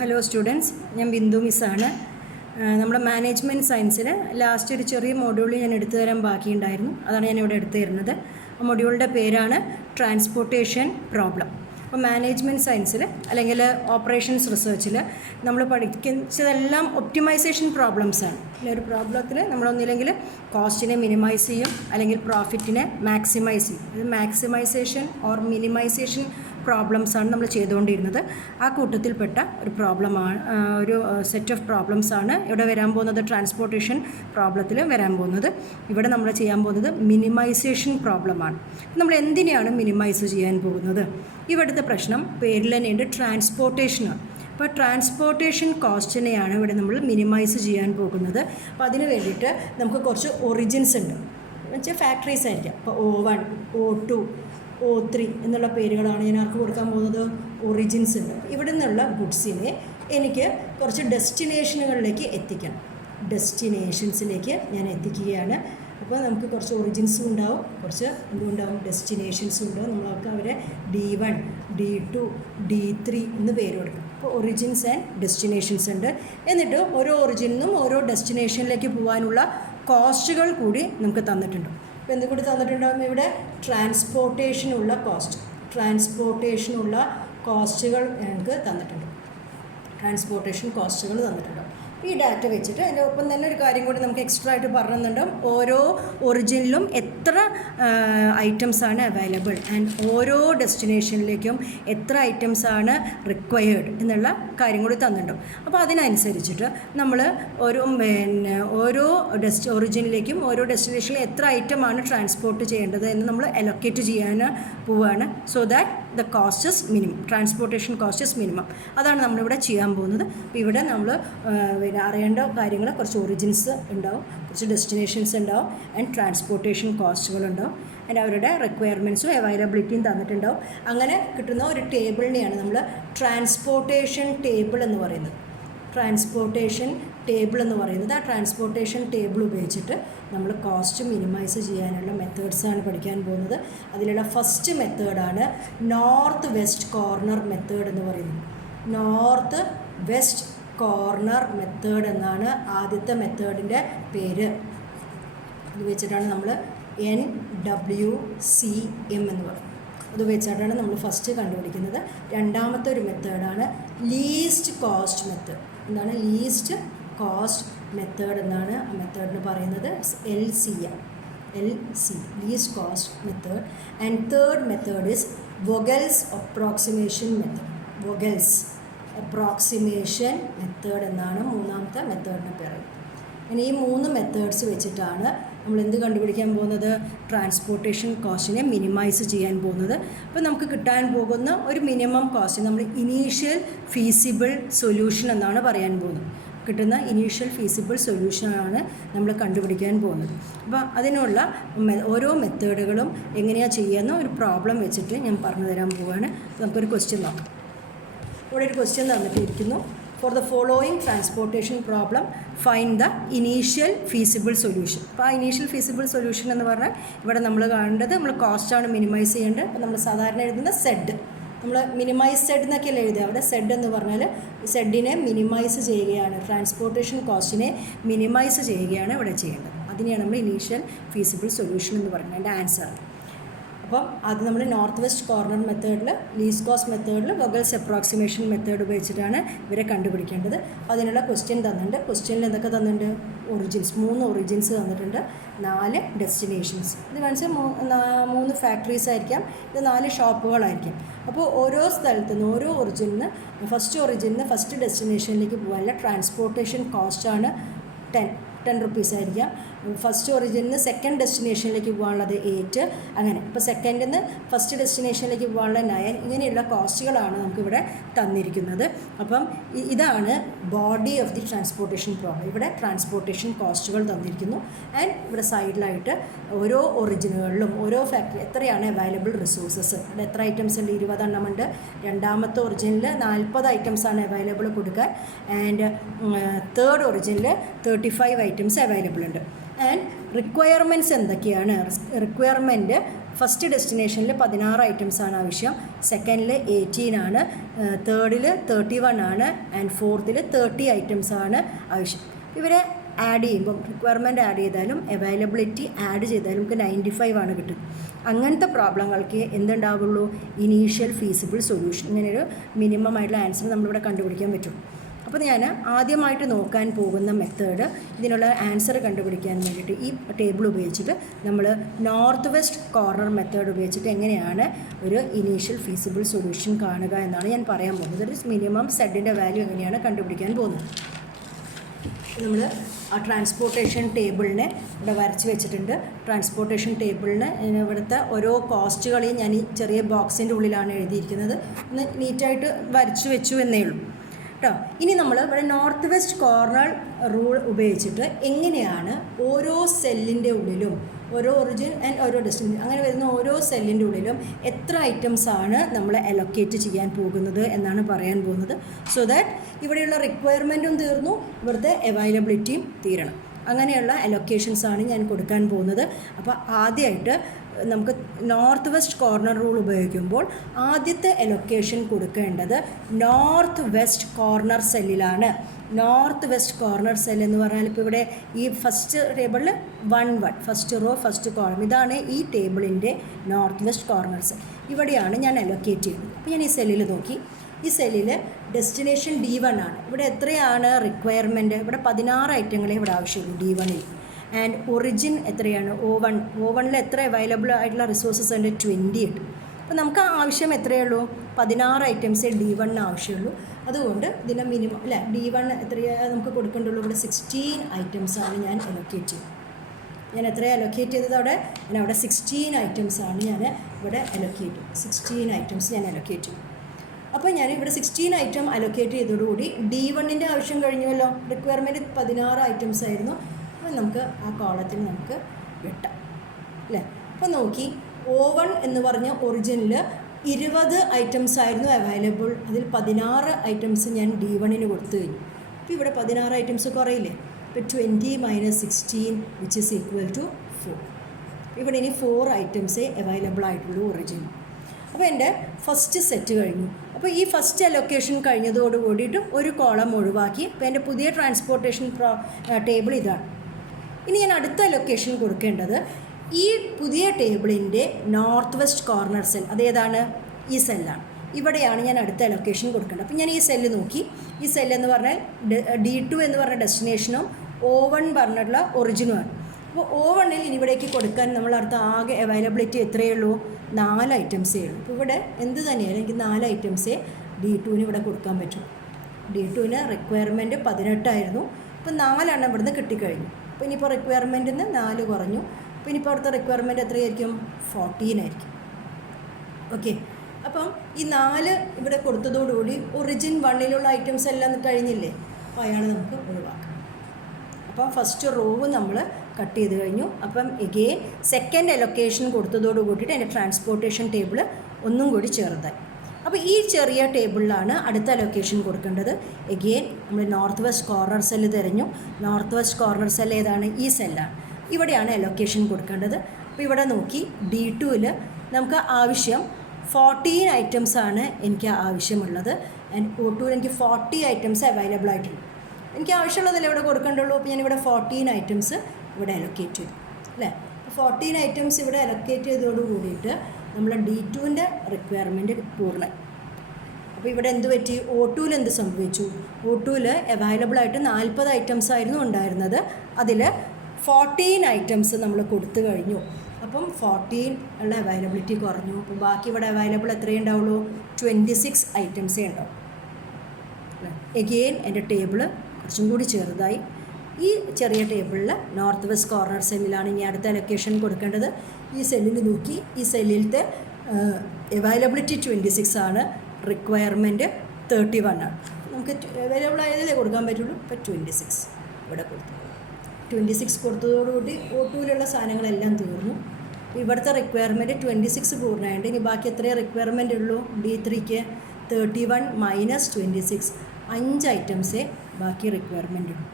Hello students, ഞാൻ ബിന്ദു മിസ്സാണ്. നമ്മുടെ management സയൻസിൽ ലാസ്റ്റ് ഒരു ചെറിയ മൊഡ്യൂൾ ഞാൻ എടുത്തു തരാൻ ബാക്കിയുണ്ടായിരുന്നു. അതാണ് ഞാനിവിടെ എടുത്തു തരുന്നത്. ആ മൊഡ്യൂളിൻ്റെ പേരാണ് ട്രാൻസ്പോർട്ടേഷൻ പ്രോബ്ലം. അപ്പോൾ മാനേജ്മെൻറ്റ് സയൻസിൽ അല്ലെങ്കിൽ ഓപ്പറേഷൻസ് റിസർച്ചിൽ നമ്മൾ പഠിക്കുന്നതെല്ലാം ഒപ്റ്റിമൈസേഷൻ പ്രോബ്ലംസാണ്. ഒരു പ്രോബ്ലത്തിൽ നമ്മളൊന്നില്ലെങ്കിൽ കോസ്റ്റിനെ മിനിമൈസ് ചെയ്യും, അല്ലെങ്കിൽ പ്രോഫിറ്റിനെ മാക്സിമൈസ് ചെയ്യും. ഇത് മാക്സിമൈസേഷൻ ഓർ മിനിമൈസേഷൻ പ്രോബ്ലംസാണ് നമ്മൾ ചെയ്തുകൊണ്ടിരുന്നത്. ആ കൂട്ടത്തിൽപ്പെട്ട ഒരു പ്രോബ്ലമാണ്, ഒരു സെറ്റ് ഓഫ് പ്രോബ്ലംസാണ് ഇവിടെ വരാൻ പോകുന്നത്. ട്രാൻസ്പോർട്ടേഷൻ പ്രോബ്ലത്തിൽ വരാൻ പോകുന്നത്. ഇവിടെ നമ്മൾ ചെയ്യാൻ പോകുന്നത് മിനിമൈസേഷൻ പ്രോബ്ലമാണ്. നമ്മൾ എന്തിനെയാണ് മിനിമൈസ് ചെയ്യാൻ പോകുന്നത്? ഇവിടുത്തെ പ്രശ്നം പേരിൽ തന്നെയുണ്ട്, ട്രാൻസ്പോർട്ടേഷനാണ്. അപ്പോൾ ട്രാൻസ്പോർട്ടേഷൻ കോസ്റ്റിനെയാണ് ഇവിടെ നമ്മൾ മിനിമൈസ് ചെയ്യാൻ പോകുന്നത്. അപ്പോൾ അതിന് വേണ്ടിയിട്ട് നമുക്ക് കുറച്ച് ഒറിജിൻസ് ഉണ്ട്, എന്നുവെച്ചാൽ ഫാക്ടറീസ് ആയിരിക്കാം. അപ്പോൾ O1, O2, O3 എന്നുള്ള പേരുകളാണ് ഞാൻ ആർക്ക് കൊടുക്കാൻ പോകുന്നത്? ഒറിജിൻസ് ഉണ്ട്. ഇവിടെ നിന്നുള്ള ഗുഡ്സിനെ എനിക്ക് കുറച്ച് ഡെസ്റ്റിനേഷനുകളിലേക്ക് എത്തിക്കണം. ഡെസ്റ്റിനേഷൻസിലേക്ക് ഞാൻ എത്തിക്കുകയാണ്. അപ്പോൾ നമുക്ക് കുറച്ച് ഒറിജിൻസും ഉണ്ടാവും, കുറച്ച് എന്തുണ്ടാവും, ഡെസ്റ്റിനേഷൻസും ഉണ്ടാവും. നമ്മളൊക്കെ അവരെ D1, D2, D3 എന്ന് പേര് കൊടുക്കും. അപ്പോൾ ഒറിജിൻസ് ആൻഡ് ഡെസ്റ്റിനേഷൻസ് ഉണ്ട്. എന്നിട്ട് ഓരോ ഒറിജിനും ഓരോ ഡെസ്റ്റിനേഷനിലേക്ക് പോകാനുള്ള കോസ്റ്റുകൾ കൂടി നമുക്ക് തന്നിട്ടുണ്ട്. അപ്പോൾ എന്ത് കൂടി തന്നിട്ടുണ്ടാകും? ഇവിടെ ട്രാൻസ്പോർട്ടേഷനുള്ള കോസ്റ്റുകൾ ഞങ്ങൾക്ക് തന്നിട്ടുണ്ട്. ട്രാൻസ്പോർട്ടേഷൻ കോസ്റ്റുകൾ തന്നിട്ടുണ്ട്. ഈ ഡാറ്റ വെച്ചിട്ട് അതിൻ്റെ ഒപ്പം തന്നെ ഒരു കാര്യം കൂടി നമുക്ക് എക്സ്ട്രാ ആയിട്ട് പറഞ്ഞിട്ടുണ്ടാകും. ഓരോ ഒറിജിനിലും എത്ര ഐറ്റംസാണ് അവൈലബിൾ ആൻഡ് ഓരോ ഡെസ്റ്റിനേഷനിലേക്കും എത്ര ഐറ്റംസാണ് റിക്വയേർഡ് എന്നുള്ള കാര്യം കൂടി തന്നിട്ടുണ്ടാവും. അപ്പോൾ അതിനനുസരിച്ചിട്ട് നമ്മൾ ഓരോ ഒറിജിനിലേക്കും ഓരോ ഡെസ്റ്റിനേഷനിലും എത്ര ഐറ്റമാണ് ട്രാൻസ്പോർട്ട് ചെയ്യേണ്ടത് എന്ന് നമ്മൾ അലൊക്കേറ്റ് ചെയ്യാൻ പോവുകയാണ്. So that the costs minimum, transportation costs minimum. അതാണ് നമ്മളിവിടെ ചെയ്യാൻ പോകുന്നത്. അപ്പോൾ ഇവിടെ നമ്മൾ അറിയേണ്ട കാര്യങ്ങൾ കുറച്ച് ഒറിജിൻസ് ഉണ്ടാവും, കുറച്ച് ഡെസ്റ്റിനേഷൻസ് ഉണ്ടാവും, ആൻഡ് ട്രാൻസ്പോർട്ടേഷൻ കോസ്റ്റുകളുണ്ടാവും, ആൻഡ് അവരുടെ റിക്വയർമെൻറ്റ്സും അവൈലബിലിറ്റിയും തന്നിട്ടുണ്ടാവും. അങ്ങനെ കിട്ടുന്ന ഒരു ടേബിളിനെയാണ് നമ്മൾ ട്രാൻസ്പോർട്ടേഷൻ ടേബിൾ എന്ന് പറയുന്നത്. ആ ട്രാൻസ്പോർട്ടേഷൻ ടേബിൾ ഉപയോഗിച്ചിട്ട് നമ്മൾ കോസ്റ്റ് മിനിമൈസ് ചെയ്യാനുള്ള മെത്തേഡ്സാണ് പഠിക്കാൻ പോകുന്നത്. അതിലുള്ള ഫസ്റ്റ് മെത്തേഡാണ് നോർത്ത് വെസ്റ്റ് കോർണർ മെത്തേഡ് എന്ന് പറയുന്നത്. നോർത്ത് വെസ്റ്റ് കോർണർ മെത്തേഡ് എന്നാണ് ആദ്യത്തെ മെത്തേഡിൻ്റെ പേര്. ഇത് വെച്ചിട്ടാണ് നമ്മൾ NWCM എന്ന് പറയുന്നത്. അത് വെച്ചിട്ടാണ് നമ്മൾ ഫസ്റ്റ് കണ്ടുപിടിക്കുന്നത്. രണ്ടാമത്തെ ഒരു മെത്തേഡാണ് ലീസ്റ്റ് കോസ്റ്റ് മെത്തേഡ്. എന്താണ് ലീസ്റ്റ് കോസ്റ്റ് മെത്തേഡ് എന്നാണ് ആ മെത്തേഡിന് പറയുന്നത്. LCM, least cost method. And third method is Vogel's approximation method എന്നാണ് മൂന്നാമത്തെ മെത്തേഡിൻ്റെ പേര്. ഇനി ഈ മൂന്ന് മെത്തേഡ്സ് വെച്ചിട്ടാണ് നമ്മൾ എന്ത് കണ്ടുപിടിക്കാൻ പോകുന്നത്? ട്രാൻസ്പോർട്ടേഷൻ കോസ്റ്റിനെ മിനിമൈസ് ചെയ്യാൻ പോകുന്നത്. അപ്പോൾ നമുക്ക് കിട്ടാൻ പോകുന്ന ഒരു മിനിമം കോസ്റ്റ് നമ്മൾ ഇനീഷ്യൽ ഫീസിബിൾ സൊല്യൂഷൻ എന്നാണ് പറയാൻ പോകുന്നത്. കിട്ടുന്ന ഇനീഷ്യൽ ഫീസിബിൾ സൊല്യൂഷനാണ് നമ്മൾ കണ്ടുപിടിക്കാൻ പോകുന്നത്. അപ്പോൾ അതിനുള്ള ഓരോ മെത്തേഡുകളും എങ്ങനെയാണ് ചെയ്യുന്ന ഒരു പ്രോബ്ലം വെച്ചിട്ട് ഞാൻ പറഞ്ഞു തരാൻ പോവുകയാണ്. നമുക്കൊരു ക്വസ്റ്റ്യൻ നോക്കാം. ഇവിടെ ഒരു ക്വസ്റ്റ്യൻ തന്നിട്ടിരിക്കുന്നു. For the following transportation problem find the initial feasible solution. അപ്പോൾ ആ ഇനീഷ്യൽ ഫീസിബിൾ സൊല്യൂഷൻ എന്ന് പറഞ്ഞാൽ ഇവിടെ നമ്മൾ കാണേണ്ടത് നമ്മൾ കോസ്റ്റാണ് മിനിമൈസ് ചെയ്യേണ്ടത്. അപ്പോൾ നമ്മൾ സാധാരണ എഴുതുന്ന സെഡ്, നമ്മൾ മിനിമൈസ് സെഡ് എന്നൊക്കെയല്ലേ എഴുതുക. അവിടെ സെഡ് എന്ന് പറഞ്ഞാൽ സെഡിനെ മിനിമൈസ് ചെയ്യുകയാണ്, ട്രാൻസ്പോർട്ടേഷൻ കോസ്റ്റിനെ മിനിമൈസ് ചെയ്യുകയാണ് ഇവിടെ ചെയ്യേണ്ടത്. അതിനെയാണ് നമ്മൾ ഇനീഷ്യൽ ഫീസിബിൾ സൊല്യൂഷൻ എന്ന് പറയുന്നത്, അതിൻ്റെ ആൻസർ. അപ്പം അത് നമ്മൾ നോർത്ത് വെസ്റ്റ് കോർണർ മെത്തേഡിൽ, ലീസ്റ്റ് കോസ്റ്റ് മെത്തേഡിൽ, വൊഗൽസ് അപ്രോക്സിമേഷൻ മെത്തേഡ് ഉപയോഗിച്ചിട്ടാണ് ഇവരെ കണ്ടുപിടിക്കേണ്ടത്. അതിനുള്ള ക്വസ്റ്റ്യൻ തന്നിട്ടുണ്ട്. ക്വസ്റ്റ്യനിൽ എന്തൊക്കെ തന്നിട്ടുണ്ട്? ഒറിജിൻസ്, 3 ഒറിജിൻസ് തന്നിട്ടുണ്ട്, 4 ഡെസ്റ്റിനേഷൻസ്. ഇത് കാണിച്ചാൽ 3 ഫാക്ടറീസ് ആയിരിക്കാം, ഇത് 4 ഷോപ്പുകളായിരിക്കും. അപ്പോൾ ഓരോ സ്ഥലത്തു നിന്ന് ഓരോ ഒറിജിനിന്ന് ഫസ്റ്റ് ഡെസ്റ്റിനേഷനിലേക്ക് പോകാനുള്ള ട്രാൻസ്പോർട്ടേഷൻ കോസ്റ്റാണ് 10 റുപ്പീസ് ആയിരിക്കാം. ഫസ്റ്റ് ഒറിജിനിൽ സെക്കൻഡ് ഡെസ്റ്റിനേഷനിലേക്ക് പോകാനുള്ളത് 8, അങ്ങനെ. ഇപ്പോൾ സെക്കൻഡിൽ നിന്ന് ഫസ്റ്റ് ഡെസ്റ്റിനേഷനിലേക്ക് പോകാനുള്ള 9. ഇങ്ങനെയുള്ള കോസ്റ്റുകളാണ് നമുക്കിവിടെ തന്നിരിക്കുന്നത്. അപ്പം ഇതാണ് body of the transportation problem. ഇവിടെ ട്രാൻസ്പോർട്ടേഷൻ കോസ്റ്റുകൾ തന്നിരിക്കുന്നു. ആൻഡ് ഇവിടെ സൈഡിലായിട്ട് ഓരോ ഒറിജിനുകളിലും ഓരോ ഫാക്ടറി എത്രയാണ് അവൈലബിൾ റിസോഴ്സസ്, ഇവിടെ എത്ര ഐറ്റംസ് ഉണ്ട്? 20 എണ്ണം ഉണ്ട്. രണ്ടാമത്തെ ഒറിജിനിൽ 40 ഐറ്റംസാണ് അവൈലബിൾ കൊടുക്കാൻ. ആൻഡ് തേർഡ് ഒറിജിനിൽ 35 ഐറ്റംസ് അവൈലബിൾ ഉണ്ട്. ആൻഡ് റിക്വയർമെൻറ്റ്സ് എന്തൊക്കെയാണ്? റിക്വയർമെൻറ്റ് ഫസ്റ്റ് ഡെസ്റ്റിനേഷനിൽ 16 ഐറ്റംസാണ് ആവശ്യം, സെക്കൻഡിൽ 18 ആണ്, തേർഡിൽ 31 ആണ്, ആൻഡ് ഫോർത്തിൽ 30 ഐറ്റംസാണ് ആവശ്യം. ഇവരെ ആഡ് ചെയ്യുമ്പം റിക്വയർമെൻറ്റ് ആഡ് ചെയ്താലും അവൈലബിലിറ്റി ആഡ് ചെയ്താലും നമുക്ക് 95 ആണ് കിട്ടുന്നത്. അങ്ങനത്തെ പ്രോബ്ലങ്ങൾക്ക് എന്തുണ്ടാവുള്ളൂ? ഇനീഷ്യൽ ഫീസിബിൾ സൊല്യൂഷൻ, ഇങ്ങനെയൊരു മിനിമം ആയിട്ടുള്ള ആൻസർ നമ്മളിവിടെ കണ്ടുപിടിക്കാൻ പറ്റും. അപ്പോൾ ഞാൻ ആദ്യമായിട്ട് നോക്കാൻ പോകുന്ന മെത്തേഡ്, ഇതിനുള്ള ആൻസർ കണ്ടുപിടിക്കാൻ വേണ്ടിയിട്ട് ഈ ടേബിൾ ഉപയോഗിച്ചിട്ട് നമ്മൾ നോർത്ത് വെസ്റ്റ് കോർണർ മെത്തേഡ് ഉപയോഗിച്ചിട്ട് എങ്ങനെയാണ് ഒരു ഇനീഷ്യൽ ഫീസിബിൾ സൊല്യൂഷൻ കാണുക എന്നാണ് ഞാൻ പറയാൻ പോകുന്നത്. ഒരു മിനിമം സെഡിൻ്റെ വാല്യൂ എങ്ങനെയാണ് കണ്ടുപിടിക്കാൻ പോകുന്നത്. നമ്മൾ ആ ട്രാൻസ്പോർട്ടേഷൻ ടേബിളിനെ ഇവിടെ വരച്ച് വെച്ചിട്ടുണ്ട്. ട്രാൻസ്പോർട്ടേഷൻ ടേബിളിന് ഇവിടുത്തെ ഓരോ കോസ്റ്റുകളെയും ഞാൻ ഈ ചെറിയ ബോക്സിൻ്റെ ഉള്ളിലാണ് എഴുതിയിരിക്കുന്നത്. ഒന്ന് നീറ്റായിട്ട് വരച്ച് വെച്ചു എന്നേ ഉള്ളൂ കേട്ടോ. ഇനി നമ്മൾ ഇവിടെ നോർത്ത് വെസ്റ്റ് കോർണർ റൂൾ ഉപയോഗിച്ചിട്ട് എങ്ങനെയാണ് ഓരോ സെല്ലിൻ്റെ ഉള്ളിലും ഓരോ ഒറിജിൻ ആൻഡ് ഓരോ ഡെസ്റ്റിനേഷൻ അങ്ങനെ വരുന്ന ഓരോ സെല്ലിൻ്റെ ഉള്ളിലും എത്ര ഐറ്റംസാണ് നമ്മൾ അലൊക്കേറ്റ് ചെയ്യാൻ പോകുന്നത് എന്നാണ് പറയാൻ പോകുന്നത്. സോ ദാറ്റ് ഇവിടെയുള്ള റിക്വയർമെൻറ്റും തീർന്നു, ഇവിടുത്തെ അവൈലബിലിറ്റിയും തീരണം. അങ്ങനെയുള്ള അലൊക്കേഷൻസാണ് ഞാൻ കൊടുക്കാൻ പോകുന്നത്. അപ്പോൾ ആദ്യമായിട്ട് നമുക്ക് നോർത്ത് വെസ്റ്റ് കോർണർ റൂൾ ഉപയോഗിക്കുമ്പോൾ ആദ്യത്തെ അലൊക്കേഷൻ കൊടുക്കേണ്ടത് നോർത്ത് വെസ്റ്റ് കോർണർ സെല്ലിലാണ്. നോർത്ത് വെസ്റ്റ് കോർണർ സെൽ എന്ന് പറഞ്ഞാൽ ഇപ്പോൾ ഇവിടെ ഈ ഫസ്റ്റ് ടേബിളിൽ 1 ഫസ്റ്റ് റോ ഫസ്റ്റ് കോളം, ഇതാണ് ഈ ടേബിളിൻ്റെ നോർത്ത് വെസ്റ്റ് കോർണർ സെൽ. ഇവിടെയാണ് ഞാൻ അലൊക്കേറ്റ് ചെയ്യുന്നത്. അപ്പോൾ ഞാൻ ഈ സെല്ലിൽ നോക്കി, ഈ സെല്ലിൽ ഡെസ്റ്റിനേഷൻ D1 ആണ്. ഇവിടെ എത്രയാണ് റിക്വയർമെൻറ്റ്? ഇവിടെ 16 ഐറ്റങ്ങളെ ഇവിടെ ആവശ്യമുള്ളൂ D1ൽ. ആൻഡ് ഒറിജിൻ എത്രയാണ്? O1ൽ എത്ര അവൈലബിൾ ആയിട്ടുള്ള റിസോഴ്സസ് ഉണ്ട്? 28. അപ്പോൾ നമുക്ക് ആവശ്യം എത്രയേ ഉള്ളൂ? 16 ഐറ്റംസേ D1 ആവശ്യമുള്ളൂ. അതുകൊണ്ട് ഇതിൻ്റെ മിനിമം അല്ലേ D1 എത്രയാണ് നമുക്ക് കൊടുക്കേണ്ടുള്ളൂ? ഇവിടെ 16 ഐറ്റംസാണ് ഞാൻ അലൊക്കേറ്റ് ചെയ്തത്. ഞാൻ എത്രയാണ് അലൊക്കേറ്റ് ചെയ്തത്? ഞാൻ അവിടെ 16 ഐറ്റംസാണ് ഞാൻ ഇവിടെ അലൊക്കേറ്റ് ചെയ്തത്. 16 ഐറ്റംസ് ഞാൻ അലൊക്കേറ്റ് ചെയ്തു. അപ്പോൾ ഞാൻ ഇവിടെ 16 ഐറ്റം അലൊക്കേറ്റ് ചെയ്തതോടുകൂടി D1ൻ്റെ ആവശ്യം കഴിഞ്ഞുവല്ലോ. റിക്വയർമെൻറ്റ് 16 ഐറ്റംസ് ആയിരുന്നു. അപ്പോൾ നമുക്ക് ആ കോളത്തിൽ നമുക്ക് വെട്ടാം അല്ലേ. അപ്പോൾ നോക്കി, O1 എന്ന് പറഞ്ഞ ഒറിജിനിൽ 20 ഐറ്റംസ് ആയിരുന്നു അവൈലബിൾ. അതിൽ 16 ഐറ്റംസ് ഞാൻ D1ന് കൊടുത്തു കഴിഞ്ഞു. അപ്പോൾ ഇവിടെ 16 ഐറ്റംസ് കുറയില്ലേ? ഇപ്പോൾ 20 - 16 വിച്ച് ഈസ് ഈക്വൽ ടു 4. ഇവിടെ ഇനി 4 ഐറ്റംസേ അവൈലബിൾ ആയിട്ടുള്ളൂ ഒറിജിൻ. അപ്പോൾ എൻ്റെ ഫസ്റ്റ് സെറ്റ് കഴിഞ്ഞു. അപ്പോൾ ഈ ഫസ്റ്റ് അലൊക്കേഷൻ കഴിഞ്ഞതോട് കൂടിയിട്ട് ഒരു കോളം ഒഴിവാക്കി. അപ്പോൾ എൻ്റെ പുതിയ ട്രാൻസ്പോർട്ടേഷൻ ടേബിൾ ഇതാണ്. ഇനി ഞാൻ അടുത്ത അലൊക്കേഷൻ കൊടുക്കേണ്ടത് ഈ പുതിയ ടേബിളിൻ്റെ നോർത്ത് വെസ്റ്റ് കോർണർ സെൽ, അതേതാണ്? ഈ സെല്ലാണ്. ഇവിടെയാണ് ഞാൻ അടുത്ത അലൊക്കേഷൻ കൊടുക്കേണ്ടത്. അപ്പോൾ ഞാൻ ഈ സെല്ല് നോക്കി, ഈ സെല്ലെന്ന് പറഞ്ഞാൽ D2 എന്ന് പറഞ്ഞ ഡെസ്റ്റിനേഷനും O1 പറഞ്ഞിട്ടുള്ള ഒറിജിനുമാണ്. അപ്പോൾ O1ൽ ഇനി ഇവിടേക്ക് കൊടുക്കാൻ നമ്മൾ അടുത്ത ആകെ അവൈലബിലിറ്റി എത്രയേ ഉള്ളൂ? 4 ഐറ്റംസേ ഉള്ളൂ. അപ്പോൾ ഇവിടെ എന്ത് തന്നെയാലും എനിക്ക് 4 ഐറ്റംസേ D2ന് ഇവിടെ കൊടുക്കാൻ പറ്റും. D2ന് റിക്വയർമെൻറ്റ് 18 ആയിരുന്നു. ഇപ്പോൾ 4 ഇവിടുന്ന് കിട്ടിക്കഴിഞ്ഞു. അപ്പോൾ ഇനിയിപ്പോൾ റിക്വയർമെൻറ്റിൽ നിന്ന് 4 കുറഞ്ഞു. അപ്പോൾ ഇനിയിപ്പോൾ അടുത്ത റിക്വയർമെൻറ്റ് എത്രയായിരിക്കും? 14 ആയിരിക്കും. ഓക്കെ, അപ്പം ഈ 4 ഇവിടെ കൊടുത്തതോടുകൂടി ഒറിജിൻ 1ലുള്ള ഐറ്റംസ് എല്ലാം കഴിഞ്ഞില്ലേ? അപ്പോൾ അയാൾ നമുക്ക് ഒഴിവാക്കാം. അപ്പം ഫസ്റ്റ് റോവ് നമ്മൾ കട്ട് ചെയ്ത് കഴിഞ്ഞു. അപ്പം എഗെയിൻ സെക്കൻഡ് അലൊക്കേഷൻ കൊടുത്തതോട് കൂടിയിട്ട് എൻ്റെ ട്രാൻസ്പോർട്ടേഷൻ ടേബിൾ ഒന്നും കൂടി ചെറുതായി. അപ്പോൾ ഈ ചെറിയ ടേബിളിലാണ് അടുത്ത അലൊക്കേഷൻ കൊടുക്കേണ്ടത്. എഗെയിൻ നമ്മൾ നോർത്ത് വെസ്റ്റ് കോർണർ സെല്ല് തിരഞ്ഞു. നോർത്ത് വെസ്റ്റ് കോർണർ സെൽ ഏതാണ്? ഈ സെല്ലാണ്. ഇവിടെയാണ് അലൊക്കേഷൻ കൊടുക്കേണ്ടത്. അപ്പോൾ ഇവിടെ നോക്കി, D2ൽ നമുക്ക് ആവശ്യം 14 ഐറ്റംസാണ് എനിക്ക് ആവശ്യമുള്ളത്. ആൻഡ് O2ൽ എനിക്ക് 40 ഐറ്റംസ് അവൈലബിൾ ആയിട്ടുണ്ട്. എനിക്ക് ആവശ്യമുള്ളതല്ലേ ഇവിടെ കൊടുക്കേണ്ടുള്ളൂ. അപ്പോൾ ഞാനിവിടെ 14 ഐറ്റംസ് ഇവിടെ അലൊക്കേറ്റ് ചെയ്തു അല്ലേ. 14 ഐറ്റംസ് ഇവിടെ അലൊക്കേറ്റ് ചെയ്തതോട് കൂടിയിട്ട് നമ്മൾ D2ൻ്റെ റിക്വയർമെൻറ്റ് പൂർണ്ണമായി. അപ്പോൾ ഇവിടെ എന്ത് പറ്റി? O2ൽ എന്ത് സംഭവിച്ചു? O2ൽ അവൈലബിൾ ആയിട്ട് 40 ഐറ്റംസ് ആയിരുന്നു ഉണ്ടായിരുന്നത്. അതിൽ 14 ഐറ്റംസ് നമ്മൾ കൊടുത്തു കഴിഞ്ഞു. അപ്പം 14 ഉള്ള അവൈലബിലിറ്റി കുറഞ്ഞു. അപ്പോൾ ബാക്കി ഇവിടെ അവൈലബിൾ എത്രയേ ഉണ്ടാവുള്ളൂ? 26 ഐറ്റംസേ ഉണ്ടാവും. എഗെയിൻ എൻ്റെ ടേബിള് കുറച്ചും കൂടി ചെറുതായി. ഈ ചെറിയ ടേബിളിൽ നോർത്ത് വെസ്റ്റ് കോർണർ സെല്ലിലാണ് ഇനി അടുത്ത അലൊക്കേഷൻ കൊടുക്കേണ്ടത്. ഈ സെല്ലിൽ നോക്കി, ഈ സെല്ലിലത്തെ അവൈലബിലിറ്റി 26 ആണ്, റിക്വയർമെൻറ്റ് 31 ആണ്. നമുക്ക് അവൈലബിൾ ആയതല്ലേ കൊടുക്കാൻ പറ്റുള്ളൂ. ഇപ്പോൾ 26 ഇവിടെ കൊടുത്തു. 26 കൊടുത്തതോടുകൂടി O2ലുള്ള സാധനങ്ങളെല്ലാം തീർന്നു. ഇവിടുത്തെ റിക്വയർമെൻറ്റ് 26 പൂർണ്ണമായിട്ട് ഇനി ബാക്കി എത്രയാണ് റിക്വയർമെൻറ്റ് ഉള്ളൂ? D3ക്ക് 31 - 26 5 ഐറ്റംസേ ബാക്കി റിക്വയർമെൻറ്റ് ഉള്ളൂ.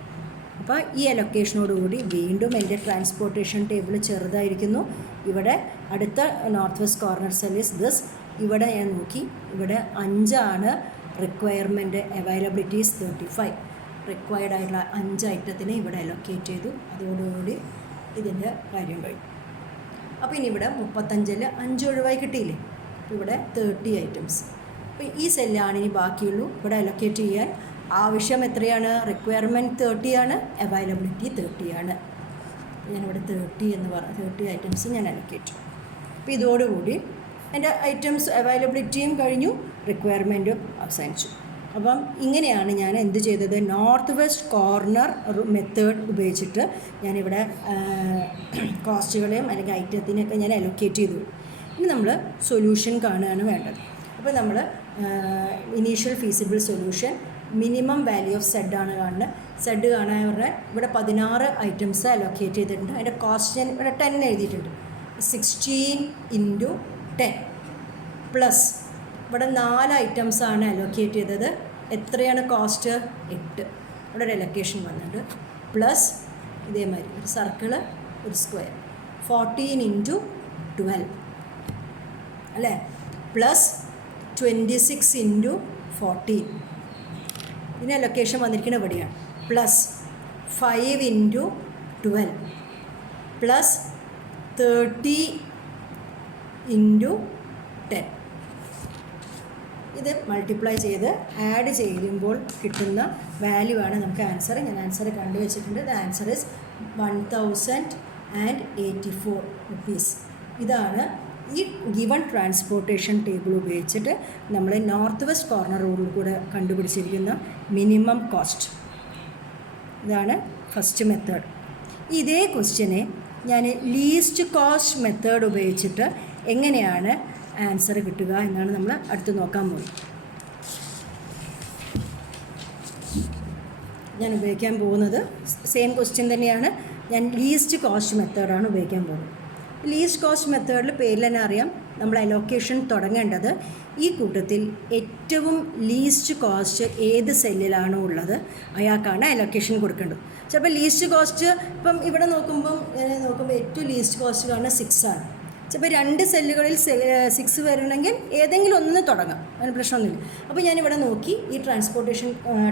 അപ്പോൾ ഈ അലൊക്കേഷനോടുകൂടി വീണ്ടും എൻ്റെ ട്രാൻസ്പോർട്ടേഷൻ ടേബിൾ ചെറുതായിരിക്കുന്നു. ഇവിടെ അടുത്ത north west corner cell is this. ഇവിടെ ഞാൻ നോക്കി, ഇവിടെ 5 റിക്വയർമെൻറ്റ്, അവൈലബിലിറ്റി ഈസ് 35. റിക്വയർഡ് ആയിട്ടുള്ള 5 ഐറ്റത്തിനെ ഇവിടെ അലൊക്കേറ്റ് ചെയ്തു. അതോടുകൂടി ഇതിൻ്റെ കാര്യം കഴിഞ്ഞു. അപ്പോൾ ഇനി ഇവിടെ 35-ൽ 5 ഒഴിവായി കിട്ടിയില്ലേ. അപ്പോൾ ഇവിടെ 30 ഐറ്റംസ്. അപ്പോൾ ഈ സെല്ലാണ് ഇനി ബാക്കിയുള്ളൂ ഇവിടെ അലൊക്കേറ്റ് ചെയ്യാൻ. ആവശ്യം എത്രയാണ്? റിക്വയർമെൻറ്റ് 30 ആണ്, അവൈലബിലിറ്റി 30 ആണ്. ഞാനിവിടെ 30 ഐറ്റംസ് ഞാൻ അലൊക്കേറ്റ്. അപ്പോൾ ഇതോടുകൂടി എൻ്റെ ഐറ്റംസ് അവൈലബിലിറ്റിയും കഴിഞ്ഞു, റിക്വയർമെൻറ്റും അവസാനിച്ചു. അപ്പം ഇങ്ങനെയാണ് ഞാൻ എന്ത് ചെയ്തത്, നോർത്ത് വെസ്റ്റ് കോർണർ മെത്തേഡ് ഉപയോഗിച്ചിട്ട് ഞാനിവിടെ കോസ്റ്റുകളെയും അല്ലെങ്കിൽ ഐറ്റത്തിനെയൊക്കെ ഞാൻ അലൊക്കേറ്റ് ചെയ്തു. ഇനി നമ്മൾ സൊല്യൂഷൻ കാണുകയാണ് വേണ്ടത്. അപ്പോൾ നമ്മൾ initial feasible solution minimum value of Z ആണ് കാണുന്നത്. സെഡ് കാണാൻ പറഞ്ഞാൽ ഇവിടെ 16 ഐറ്റംസ് അലൊക്കേറ്റ് ചെയ്തിട്ടുണ്ട്. അതിൻ്റെ കോസ്റ്റ് ഞാൻ ഇവിടെ 10 എഴുതിയിട്ടുണ്ട്. 16 × 10 പ്ലസ് ഇവിടെ 4 ഐറ്റംസാണ് അലൊക്കേറ്റ് ചെയ്തത്. എത്രയാണ് കോസ്റ്റ്? 8. ഇവിടെ ഒരു അലൊക്കേഷൻ വന്നിട്ടുണ്ട്. പ്ലസ് ഇതേമാതിരി ഒരു സർക്കിള്, ഒരു സ്ക്വയർ, 14 × 12 അല്ലേ, പ്ലസ് 26 × 14. ഇതിന് അലൊക്കേഷൻ വന്നിരിക്കുന്നത് ഇവിടെയാണ്. Plus 5 × 12 plus 30 × 10. ഇത് മൾട്ടിപ്ലൈ ചെയ്ത് ആഡ് ചെയ്യുമ്പോൾ കിട്ടുന്ന വാല്യൂ ആണ് നമുക്ക് ആൻസർ. ഞാൻ ആൻസർ കണ്ടുവച്ചിട്ടുണ്ട്. The answer is 1084 rupees. ഇതാണ് ഈ ഗിവൺ ട്രാൻസ്പോർട്ടേഷൻ ടേബിൾ ഉപയോഗിച്ചിട്ട് നമ്മൾ നോർത്ത് വെസ്റ്റ് കോർണർ റൂളിൽ കൂടെ കണ്ടുപിടിച്ചിരിക്കുന്ന മിനിമം കോസ്റ്റ്. ഇതാണ് ഫസ്റ്റ് മെത്തേഡ്. ഇതേ ക്വസ്റ്റ്യനെ ഞാൻ ലീസ്റ്റ് കോസ്റ്റ് മെത്തേഡ് ഉപയോഗിച്ചിട്ട് എങ്ങനെയാണ് ആൻസർ കിട്ടുക എന്നാണ് നമ്മൾ അടുത്ത് നോക്കാൻ പോകുന്നത്. ഞാൻ ഉപയോഗിക്കാൻ പോകുന്നത് സെയിം ക്വസ്റ്റ്യൻ തന്നെയാണ്. ഞാൻ ലീസ്റ്റ് കോസ്റ്റ് മെത്തേഡാണ് ഉപയോഗിക്കാൻ പോകുന്നത്. ലീസ്റ്റ് കോസ്റ്റ് മെത്തേഡിൽ പേരിൽ തന്നെ അറിയാം, നമ്മൾ അലോക്കേഷൻ തുടങ്ങേണ്ടത് ഈ കൂട്ടത്തിൽ ഏറ്റവും ലീസ്റ്റ് കോസ്റ്റ് ഏത് സെല്ലിലാണോ ഉള്ളത് അയാൾക്കാണ് അലോക്കേഷൻ കൊടുക്കേണ്ടത്. ചിലപ്പോൾ ലീസ്റ്റ് കോസ്റ്റ് ഇപ്പം ഇവിടെ നോക്കുമ്പോൾ ഏറ്റവും ലീസ്റ്റ് കോസ്റ്റ് കാണുന്നത് 6 ആണ്. ചിലപ്പോൾ 2 സെല്ലുകളിൽ 6 വരണമെങ്കിൽ ഏതെങ്കിലും ഒന്ന് തുടങ്ങാം, അതിന് പ്രശ്നമൊന്നുമില്ല. അപ്പോൾ ഞാനിവിടെ നോക്കി ഈ ട്രാൻസ്പോർട്ടേഷൻ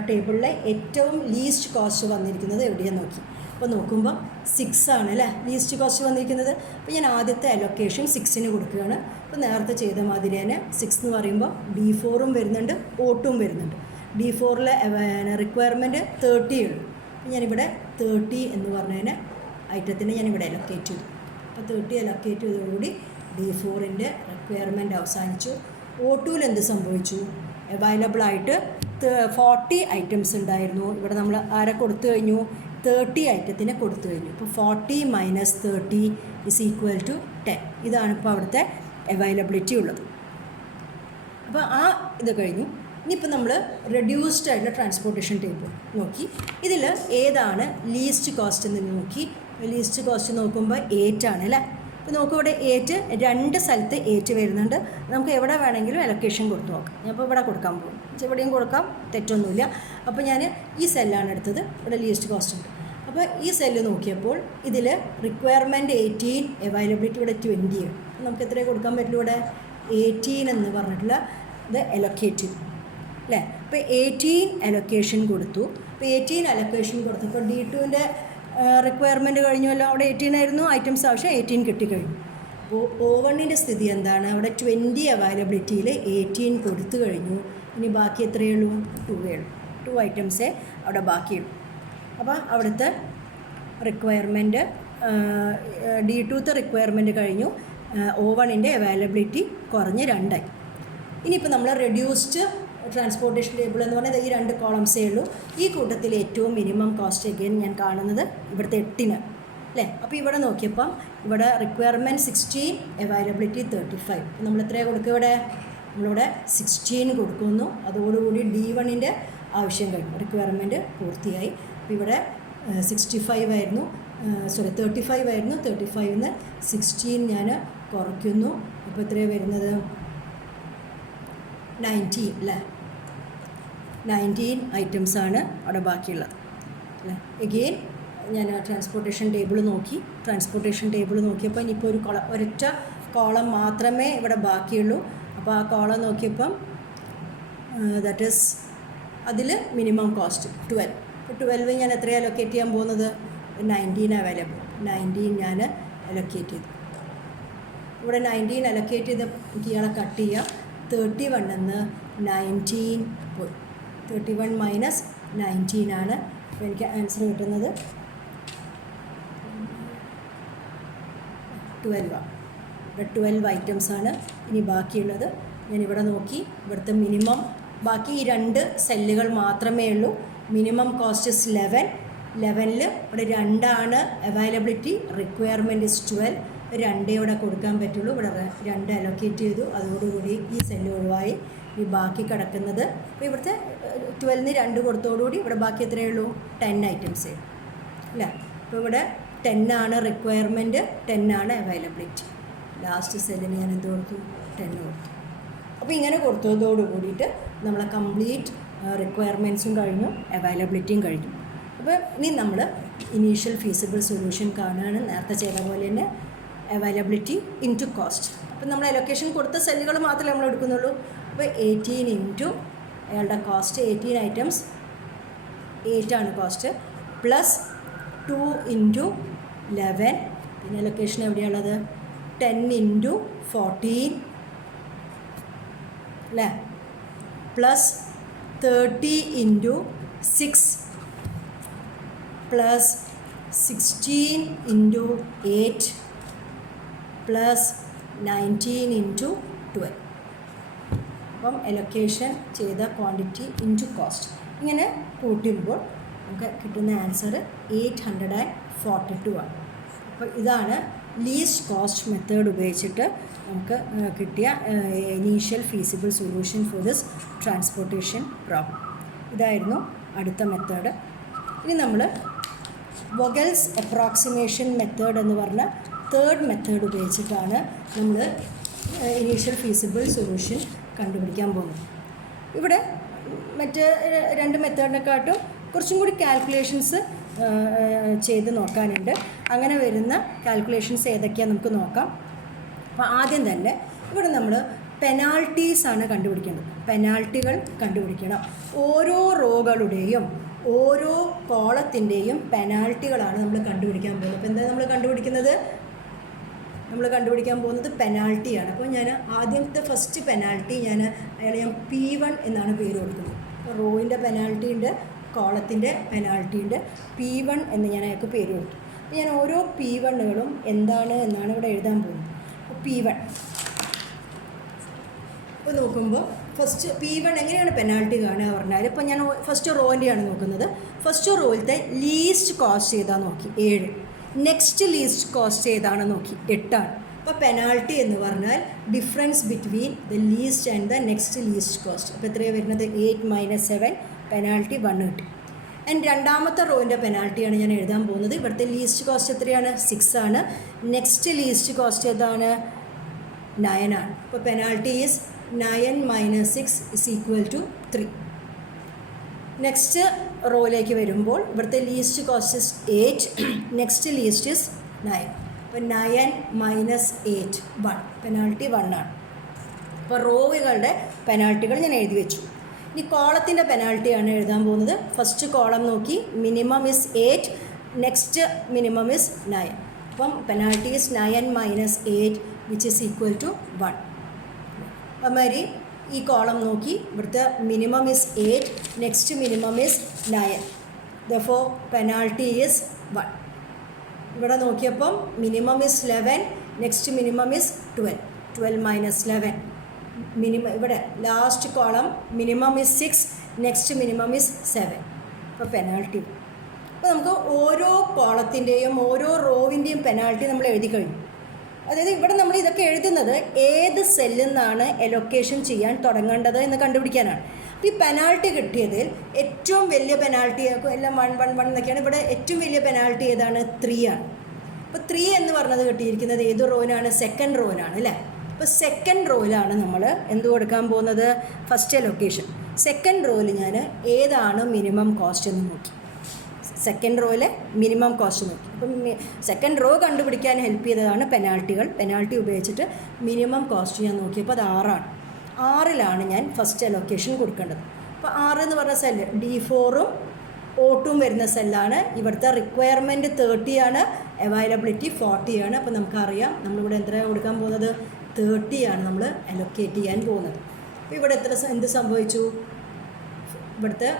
ടേബിളിലെ ഏറ്റവും ലീസ്റ്റ് കോസ്റ്റ് വന്നിരിക്കുന്നത് എവിടെയാണ് നോക്കി. അപ്പോൾ നോക്കുമ്പോൾ 6 ആണ് അല്ലേ ലീസ്റ്റ് കോസ്റ്റ് വന്നിരിക്കുന്നത്. അപ്പോൾ ഞാൻ ആദ്യത്തെ അലൊക്കേഷൻ 6-ന് കൊടുക്കുകയാണ്. അപ്പോൾ നേരത്തെ ചെയ്ത മാതിരി തന്നെ 6 എന്ന് പറയുമ്പോൾ D4 വരുന്നുണ്ട്, O2 വരുന്നുണ്ട്. D4-ലെ റിക്വയർമെൻറ്റ് 30 ഉള്ളൂ. അപ്പോൾ ഞാനിവിടെ 30 എന്ന് പറഞ്ഞതിന് ഐറ്റത്തിന് ഞാനിവിടെ അലൊക്കേറ്റ് ചെയ്തു. അപ്പോൾ 30 അലൊക്കേറ്റ് ചെയ്തതോടുകൂടി D4-ൻ്റെ റിക്വയർമെൻറ്റ് അവസാനിച്ചു. O2-ൽ എന്ത് സംഭവിച്ചു? അവൈലബിളായിട്ട് 40 ഐറ്റംസ് ഉണ്ടായിരുന്നു. ഇവിടെ നമ്മൾ ആരെ കൊടുത്തു കഴിഞ്ഞു? 30 ഐറ്റത്തിന് കൊടുത്തു കഴിഞ്ഞു. ഇപ്പോൾ 40 - 30 = 10. ഇതാണ് ഇപ്പോൾ അവിടുത്തെ അവൈലബിലിറ്റി ഉള്ളത്. അപ്പോൾ ആ ഇത് കഴിഞ്ഞു. ഇനിയിപ്പോൾ നമ്മൾ റെഡ്യൂസ്ഡ് ആയിട്ടുള്ള ട്രാൻസ്പോർട്ടേഷൻ ടേബിൾ നോക്കി. ഇതിൽ ഏതാണ് ലീസ്റ്റ് കോസ്റ്റ് എന്ന് നോക്കി. ലീസ്റ്റ് കോസ്റ്റ് നോക്കുമ്പോൾ 8 ആണ് അല്ലേ. ഇപ്പോൾ നോക്കുക ഇവിടെ 8 2 സ്ഥലത്ത് 8 വരുന്നുണ്ട്. നമുക്ക് എവിടെ വേണമെങ്കിലും അലൊക്കേഷൻ കൊടുത്തു നോക്കാം. ഞാൻ ഇപ്പോൾ ഇവിടെ കൊടുക്കാൻ പോകും, എവിടെയും കൊടുക്കാം, തെറ്റൊന്നുമില്ല. അപ്പോൾ ഞാൻ ഈ സെല്ലാണ് എടുത്തത്. ഇവിടെ ലീസ്റ്റ് കോസ്റ്റ് ഉണ്ട്. അപ്പോൾ ഈ സെല്ല് നോക്കിയപ്പോൾ ഇതിൽ റിക്വയർമെൻറ്റ് 18, അവൈലബിലിറ്റി ഇവിടെ 20 ആണ്. നമുക്ക് എത്രയും കൊടുക്കാൻ പറ്റില്ല? ഇവിടെ 18 എന്ന് പറഞ്ഞിട്ടുള്ള ഇത് അലൊക്കേറ്റ് ചെയ്തു അല്ലേ. അപ്പോൾ 18 അലൊക്കേഷൻ കൊടുത്തു. അപ്പോൾ 18 അലൊക്കേഷൻ കൊടുത്തപ്പോൾ D2-ൻ്റെ റിക്വയർമെൻറ്റ് കഴിഞ്ഞല്ലോ. അവിടെ 18 ആയിരുന്നു ഐറ്റംസ് ആവശ്യം, 18 കിട്ടിക്കഴിഞ്ഞു. അപ്പോൾ O1-ൻ്റെ സ്ഥിതി എന്താണ്? അവിടെ 20 അവൈലബിലിറ്റിയിൽ 18 കൊടുത്തു കഴിഞ്ഞു. ഇനി ബാക്കി എത്രയേ ഉള്ളൂ? 2 ഉള്ളൂ. 2 ഐറ്റംസേ അവിടെ ബാക്കിയുള്ളൂ. അപ്പോൾ അവിടുത്തെ റിക്വയർമെൻറ്റ് D2-ത്തെ റിക്വയർമെൻറ്റ് കഴിഞ്ഞു. O1-ൻ്റെ അവൈലബിലിറ്റി കുറഞ്ഞ് 2 ആയി. ഇനിയിപ്പോൾ നമ്മൾ റെഡ്യൂസ്ഡ് ട്രാൻസ്പോർട്ടേഷൻ ടേബിൾ എന്ന് പറഞ്ഞാൽ ഈ 2 കോളംസേ ഉള്ളൂ. ഈ കൂട്ടത്തിൽ ഏറ്റവും മിനിമം കോസ്റ്റ് അഗെയിൻ ഞാൻ കാണുന്നത് ഇവിടുത്തെ 8-ന് അല്ലേ. അപ്പോൾ ഇവിടെ നോക്കിയപ്പം ഇവിടെ റിക്വയർമെൻറ്റ് 16, അവൈലബിലിറ്റി 35. നമ്മൾ എത്രയാണ് കൊടുക്കുക? ഇവിടെ നമ്മളിവിടെ 16 കൊടുക്കുന്നു. അതോടുകൂടി D1-ൻ്റെ ആവശ്യം കഴിഞ്ഞു, റിക്വയർമെൻറ്റ് പൂർത്തിയായി. അപ്പോൾ ഇവിടെ 65 ആയിരുന്നു, 35 ആയിരുന്നു. 35-ന്ന് 16 ഞാൻ കുറയ്ക്കുന്നു. ഇപ്പോൾ എത്രയാണ് വരുന്നത്? 19 അല്ലേ. 19 ഐറ്റംസാണ് അവിടെ ബാക്കിയുള്ളത്. അല്ലേ. എഗെയിൻ ഞാൻ ട്രാൻസ്പോർട്ടേഷൻ ടേബിൾ നോക്കി. ട്രാൻസ്പോർട്ടേഷൻ ടേബിൾ നോക്കിയപ്പോൾ ഇനിയിപ്പോൾ ഒരൊറ്റ കോളം മാത്രമേ ഇവിടെ ബാക്കിയുള്ളൂ. അപ്പോൾ ആ കോളം നോക്കിയപ്പം ദാറ്റ് ഈസ് അതിൽ മിനിമം കോസ്റ്റ് 12. ഇപ്പോൾ 12 ഞാൻ എത്രയാണ് അലൊക്കേറ്റ് ചെയ്യാൻ പോകുന്നത്? 19 അവൈലബിൾ. 19 ഞാൻ അലൊക്കേറ്റ് ചെയ്തു. ഇവിടെ 19 അലൊക്കേറ്റ് ചെയ്ത് എനിക്ക് ഇയാളെ കട്ട് ചെയ്യാം. 31 എന്ന് 19 പോയി. 31 മൈനസ് 19 ആണ്. അപ്പോൾ എനിക്ക് ആൻസർ കിട്ടുന്നത് 12 ആണ്. ഇവിടെ 12 ഐറ്റംസ് ആണ് ഇനി ബാക്കിയുള്ളത്. ഞാനിവിടെ നോക്കി, ഇവിടുത്തെ മിനിമം ബാക്കി ഈ 2 സെല്ലുകൾ മാത്രമേ ഉള്ളൂ. Minimum cost is 11. 11ൽ ഇവിടെ 2 ആണ് അവൈലബിലിറ്റി. Requirement is 12. 2 ഇവിടെ കൊടുക്കാൻ പറ്റുള്ളൂ. ഇവിടെ 2 അലൊക്കേറ്റ് ചെയ്തു. അതോടുകൂടി ഈ സെല്ല് ഒഴിവായി. ഈ ബാക്കി കിടക്കുന്നത് ഇപ്പോൾ ഇവിടുത്തെ 12ന് 2 കൊടുത്തോടുകൂടി ഇവിടെ ബാക്കി എത്രയേ ഉള്ളൂ? 10 ഐറ്റംസേ അല്ലേ. അപ്പോൾ ഇവിടെ 10 ആണ് റിക്വയർമെൻറ്റ്, 10 ആണ് അവൈലബിലിറ്റി. ലാസ്റ്റ് സെല്ലിന് ഞാൻ എന്ത് കൊടുത്തു? 10 കൊടുത്തു. അപ്പോൾ ഇങ്ങനെ കൊടുത്തതോട് കൂടിയിട്ട് നമ്മളെ കംപ്ലീറ്റ് റിക്വയർമെൻറ്റ്സും കഴിഞ്ഞു, അവൈലബിലിറ്റിയും കഴിഞ്ഞു. അപ്പോൾ ഇനി നമ്മൾ ഇനീഷ്യൽ ഫീസിബിൾ സൊല്യൂഷൻ കാണുകയാണ്. നേരത്തെ ചെയ്ത പോലെ തന്നെ അവൈലബിലിറ്റി ഇൻറ്റു കോസ്റ്റ്. അപ്പോൾ നമ്മൾ അലൊക്കേഷൻ കൊടുത്ത സെല്ലുകൾ മാത്രമേ നമ്മൾ എടുക്കുന്നുള്ളൂ. അപ്പോൾ 18 ഇൻറ്റു അയാളുടെ കോസ്റ്റ് 18 ഐറ്റംസ് 8 ആണ് കോസ്റ്റ്, പ്ലസ് 2 ഇൻറ്റു 11. പിന്നെ അലൊക്കേഷൻ എവിടെയുള്ളത്? 10 ഇൻറ്റു 14 അല്ലേ, plus 30 into 6 plus 16 into 8 plus 19 into 12. അപ്പം അലൊക്കേഷൻ ചെയ്ത ക്വാണ്ടിറ്റി ഇൻറ്റു കോസ്റ്റ് ഇങ്ങനെ കൂട്ടുമ്പോൾ നമുക്ക് കിട്ടുന്ന ആൻസർ 842 ആണ്. അപ്പോൾ ഇതാണ് ലീസ്റ്റ് കോസ്റ്റ് മെത്തേഡ് ഉപയോഗിച്ചിട്ട് നമുക്ക് കിട്ടിയ initial feasible solution for this transportation problem. ഇതായിരുന്നു അടുത്ത മെത്തേഡ്. ഇനി നമ്മൾ വൊഗൽസ് അപ്രോക്സിമേഷൻ മെത്തേഡ് എന്ന് പറഞ്ഞ തേർഡ് മെത്തേഡ് ഉപയോഗിച്ചിട്ടാണ് നമ്മൾ ഇനീഷ്യൽ ഫീസിബിൾ സൊല്യൂഷൻ കണ്ടുപിടിക്കാൻ പോകുന്നത്. ഇവിടെ മറ്റ് 2 മെത്തേഡിനെക്കാട്ടും കുറച്ചും കൂടി കാൽക്കുലേഷൻസ് ചെയ്ത് നോക്കാനുണ്ട്. അങ്ങനെ വരുന്ന കാൽക്കുലേഷൻസ് ഏതൊക്കെയാണ് നമുക്ക് നോക്കാം. അപ്പോൾ ആദ്യം തന്നെ ഇവിടെ നമ്മൾ പെനാൾട്ടീസാണ് കണ്ടുപിടിക്കേണ്ടത്. പെനാൾട്ടികൾ കണ്ടുപിടിക്കണം. ഓരോ റോകളുടെയും ഓരോ കോളത്തിൻ്റെയും പെനാൾട്ടികളാണ് നമ്മൾ കണ്ടുപിടിക്കാൻ പോകുന്നത്. അപ്പോൾ എന്താ നമ്മൾ കണ്ടുപിടിക്കാൻ പോകുന്നത് പെനാൾട്ടിയാണ്. അപ്പോൾ ഞാൻ ആദ്യത്തെ ഫസ്റ്റ് പെനാൾട്ടി അയാളെ ഞാൻ P1 എന്നാണ് പേര് കൊടുക്കുന്നത്. അപ്പോൾ റോയിൻ്റെ പെനാൾട്ടി ഉണ്ട്, കോളത്തിൻ്റെ പെനാൾട്ടി ഉണ്ട്. P1 എന്ന് ഞാൻ അയാൾക്ക് പേര് കൊടുത്തു. അപ്പോൾ ഞാൻ ഓരോ P1കളും എന്താണ് എന്നാണ് ഇവിടെ എഴുതാൻ പോകുന്നത്. അപ്പോൾ P1 ഇപ്പോൾ നോക്കുമ്പോൾ ഫസ്റ്റ് P1 എങ്ങനെയാണ് പെനാൾട്ടി കാണുക പറഞ്ഞാൽ, ഇപ്പോൾ ഞാൻ ഫസ്റ്റ് റോയിൻ്റെയാണ് നോക്കുന്നത്. ഫസ്റ്റ് റോയിലത്തെ ലീസ്റ്റ് കോസ്റ്റ് ചെയ്താൽ നോക്കി 7. നെക്സ്റ്റ് ലീസ്റ്റ് കോസ്റ്റ് ഏതാണെന്ന് നോക്കി 8 ആണ്. അപ്പോൾ പെനാൾട്ടി എന്ന് പറഞ്ഞാൽ difference between the least and the next least cost. അപ്പോൾ എത്രയാണ് വരുന്നത്? 8 മൈനസ് 7 പെനാൾട്ടി 1 കിട്ടി. ആൻഡ് രണ്ടാമത്തെ റോയിൻ്റെ പെനാൾട്ടിയാണ് ഞാൻ എഴുതാൻ പോകുന്നത്. ഇവിടുത്തെ ലീസ്റ്റ് കോസ്റ്റ് എത്രയാണ്? 6 ആണ്. നെക്സ്റ്റ് ലീസ്റ്റ് കോസ്റ്റ് ഏതാണ്? 9 ആണ്. അപ്പോൾ penalty is 9 minus 6 is equal to 3. Next റോയിലേക്ക് വരുമ്പോൾ ഇവിടുത്തെ least cost is 8, next least is 9. അപ്പോൾ 9 മൈനസ് 8 1, പെനാൾട്ടി 1 ആണ്. അപ്പോൾ റോവുകളുടെ പെനാൾട്ടികൾ ഞാൻ എഴുതി വെച്ചു. ഇനി കോളത്തിൻ്റെ പെനാൾട്ടിയാണ് എഴുതാൻ പോകുന്നത്. ഫസ്റ്റ് കോളം നോക്കി minimum is 8, next minimum is 9. അപ്പം penalty is 9 minus 8 which is equal to 1. അതുമാതിരി ഈ കോളം നോക്കി ഇവിടുത്തെ minimum is 8, next minimum is 9. Therefore penalty is 1. ഇവിടെ നോക്കിയപ്പം minimum is 11, next minimum is 12. 12 minus 11 minimum. ഇവിടെ last column minimum is 6, next minimum is 7. അപ്പോൾ penalty. അപ്പോൾ നമുക്ക് ഓരോ കോളത്തിൻ്റെയും ഓരോ റോവിൻ്റെയും പെനാൾട്ടി നമ്മൾ എഴുതി കഴിഞ്ഞു. അതായത് ഇവിടെ നമ്മൾ ഇതൊക്കെ എഴുതുന്നത് ഏത് സെല്ലിൽ നിന്നാണ് എലൊക്കേഷൻ ചെയ്യാൻ തുടങ്ങേണ്ടത് എന്ന് കണ്ടുപിടിക്കാനാണ്. അപ്പോൾ ഈ പെനാൾട്ടി കിട്ടിയതിൽ ഏറ്റവും വലിയ പെനാൾട്ടി എല്ലാം 1 1 1 എന്നൊക്കെയാണ്. ഇവിടെ ഏറ്റവും വലിയ പെനാൾട്ടി ഏതാണ്? 3 ആണ്. അപ്പോൾ 3 എന്ന് പറഞ്ഞത് കിട്ടിയിരിക്കുന്നത് ഏത് റോയിനാണ്? സെക്കൻഡ് റോയിനാണ് അല്ലേ. അപ്പോൾ സെക്കൻഡ് റോയിലാണ് നമ്മൾ എന്ത് കൊടുക്കാൻ പോകുന്നത്? ഫസ്റ്റ് എലൊക്കേഷൻ. സെക്കൻഡ് റോയിൽ ഞാൻ ഏതാണ് മിനിമം കോസ്റ്റ് എന്ന് നോക്കി. സെക്കൻഡ് റോയിലെ മിനിമം കോസ്റ്റ് നോക്കി. അപ്പം സെക്കൻഡ് റോ കണ്ടുപിടിക്കാൻ ഹെൽപ്പ് ചെയ്തതാണ് പെനാൽറ്റികൾ. പെനാൽറ്റി ഉപയോഗിച്ചിട്ട് മിനിമം കോസ്റ്റ് ഞാൻ നോക്കിയപ്പോൾ അത് 6ആണ്. 6ലാണ് ഞാൻ ഫസ്റ്റ് അലൊക്കേഷൻ കൊടുക്കേണ്ടത്. അപ്പോൾ 6 എന്ന് പറഞ്ഞ സെല്ല് D4ഉം O2ഉം വരുന്ന സെല്ലാണ്. ഇവിടുത്തെ റിക്വയർമെൻറ്റ് 30 ആണ്, അവൈലബിലിറ്റി 40 ആണ്. അപ്പോൾ നമുക്കറിയാം നമ്മളിവിടെ എത്രയാണ് കൊടുക്കാൻ പോകുന്നത്, 30 ആണ് നമ്മൾ അലൊക്കേറ്റ് ചെയ്യാൻ പോകുന്നത്. അപ്പോൾ ഇവിടെ എന്ത് സംഭവിച്ചു, ഇവിടുത്തെ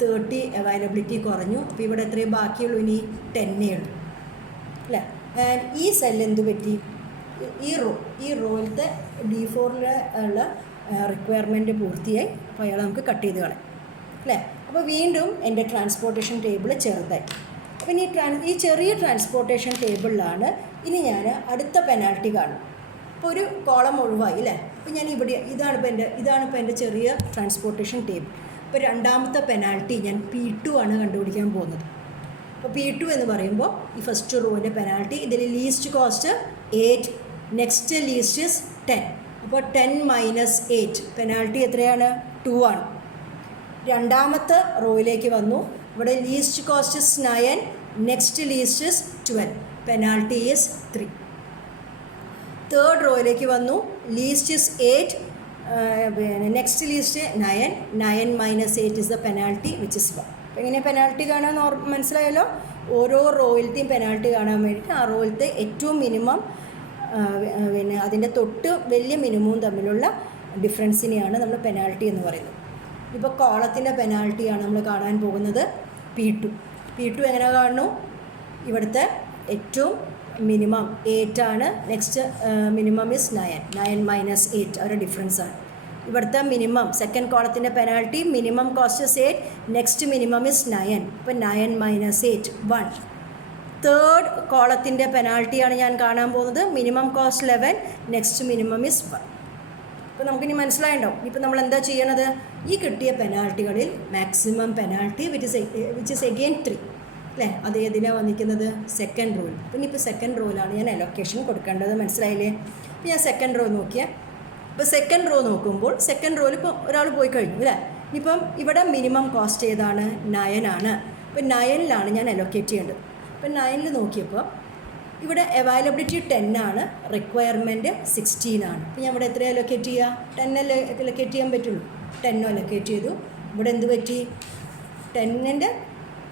30 അവൈലബിലിറ്റി കുറഞ്ഞു. അപ്പോൾ ഇവിടെ എത്രയും ബാക്കിയുള്ളൂ, ഇനി 10 ഉള്ളൂ അല്ലേ. ആൻഡ് ഈ സെല്ല് എന്ത് പറ്റി, ഈ റോയിലത്തെ D4 ഉള്ള റിക്വയർമെൻറ്റ് പൂർത്തിയായി. അപ്പോൾ അയാൾ നമുക്ക് കട്ട് ചെയ്ത് കളയാം അല്ലേ. അപ്പോൾ വീണ്ടും എൻ്റെ ട്രാൻസ്പോർട്ടേഷൻ ടേബിൾ ചെറുതായി. അപ്പോൾ ഇനി ഈ ചെറിയ ട്രാൻസ്പോർട്ടേഷൻ ടേബിളിലാണ് ഇനി ഞാൻ അടുത്ത പെനാൽറ്റി കാണും. അപ്പോൾ ഒരു കോളം ഒഴിവായി അല്ലേ. അപ്പോൾ ഞാൻ ഇവിടെ ഇതാണിപ്പോൾ എൻ്റെ ചെറിയ ട്രാൻസ്പോർട്ടേഷൻ ടേബിൾ. അപ്പോൾ രണ്ടാമത്തെ പെനാൽറ്റി ഞാൻ P2 ആണ് കണ്ടുപിടിക്കാൻ പോകുന്നത്. അപ്പോൾ P2 എന്ന് പറയുമ്പോൾ ഈ ഫസ്റ്റ് റോവിൻ്റെ പെനാൽറ്റി, ഇതിൽ ലീസ്റ്റ് കോസ്റ്റ് 8, നെക്സ്റ്റ് ലീസ്റ്റ് 10. അപ്പോൾ 10 - 8 പെനാൽറ്റി എത്രയാണ്, 2 ആണ്. രണ്ടാമത്തെ റോയിലേക്ക് വന്നു, ഇവിടെ least cost 9, next least 12, penalty 3. Third റോയിലേക്ക് വന്നു, least 8, next least 9, 9 - 8 is the penalty which is 1. അപ്പോൾ എങ്ങനെ പെനാൽറ്റി കാണാൻ മനസ്സിലായല്ലോ. ഓരോ റോയിലത്തെയും പെനാൽറ്റി കാണാൻ വേണ്ടിയിട്ട് ആ റോയിലത്തെ ഏറ്റവും മിനിമം അതിൻ്റെ തൊട്ട് വലിയ മിനിമവും തമ്മിലുള്ള ഡിഫറൻസിനെയാണ് നമ്മൾ പെനാൽറ്റി എന്ന് പറയുന്നത്. ഇപ്പോൾ കോളത്തിൻ്റെ പെനാൽറ്റിയാണ് നമ്മൾ കാണാൻ പോകുന്നത് P2 എങ്ങനെ കാണുന്നു, ഇവിടുത്തെ ഏറ്റവും മിനിമം 8 ആണ്, നെക്സ്റ്റ് മിനിമം ഇസ് 9 - 8 ഒരു ഡിഫറൻസാണ്. ഇവിടുത്തെ മിനിമം സെക്കൻഡ് കോളത്തിൻ്റെ penalty minimum cost 8, next minimum is 9, ഇപ്പോൾ 9 - 8 1. തേർഡ് കോളത്തിൻ്റെ പെനാൽറ്റിയാണ് ഞാൻ കാണാൻ പോകുന്നത്, minimum cost 11, next minimum is 1. അപ്പോൾ നമുക്കിനി മനസ്സിലായിട്ടുണ്ടാവും. ഇപ്പോൾ നമ്മൾ എന്താ ചെയ്യണത്, ഈ കിട്ടിയ പെനാൽറ്റികളിൽ maximum penalty which is again 3 അല്ലേ. അത് ഏതിനാണ് വന്നിരിക്കുന്നത്, സെക്കൻഡ് റോയിൽ. പിന്നെ ഇപ്പോൾ സെക്കൻഡ് റോയിലാണ് ഞാൻ അലൊക്കേഷൻ കൊടുക്കേണ്ടത്, മനസ്സിലായില്ലേ. അപ്പോൾ ഞാൻ സെക്കൻഡ് റോ നോക്കിയാൽ, ഇപ്പോൾ സെക്കൻഡ് റോ നോക്കുമ്പോൾ സെക്കൻഡ് റോയിൽ ഇപ്പോൾ ഒരാൾ പോയി കഴിഞ്ഞു അല്ലേ. ഇപ്പം ഇവിടെ മിനിമം കോസ്റ്റ് ഏതാണ്, 9 ആണ്. അപ്പോൾ 9ലാണ് ഞാൻ അലൊക്കേറ്റ് ചെയ്യേണ്ടത്. അപ്പോൾ 9ൽ നോക്കിയപ്പോൾ ഇവിടെ അവൈലബിലിറ്റി 10 ആണ്, റിക്വയർമെൻറ്റ് 16 ആണ്. അപ്പോൾ ഞാൻ ഇവിടെ എത്ര അലൊക്കേറ്റ് ചെയ്യുക, 10 അലൊക്കേറ്റ് ചെയ്യാൻ പറ്റുള്ളൂ. 10 അലൊക്കേറ്റ് ചെയ്തു. ഇവിടെ എന്ത് പറ്റി, 10ൻ്റെ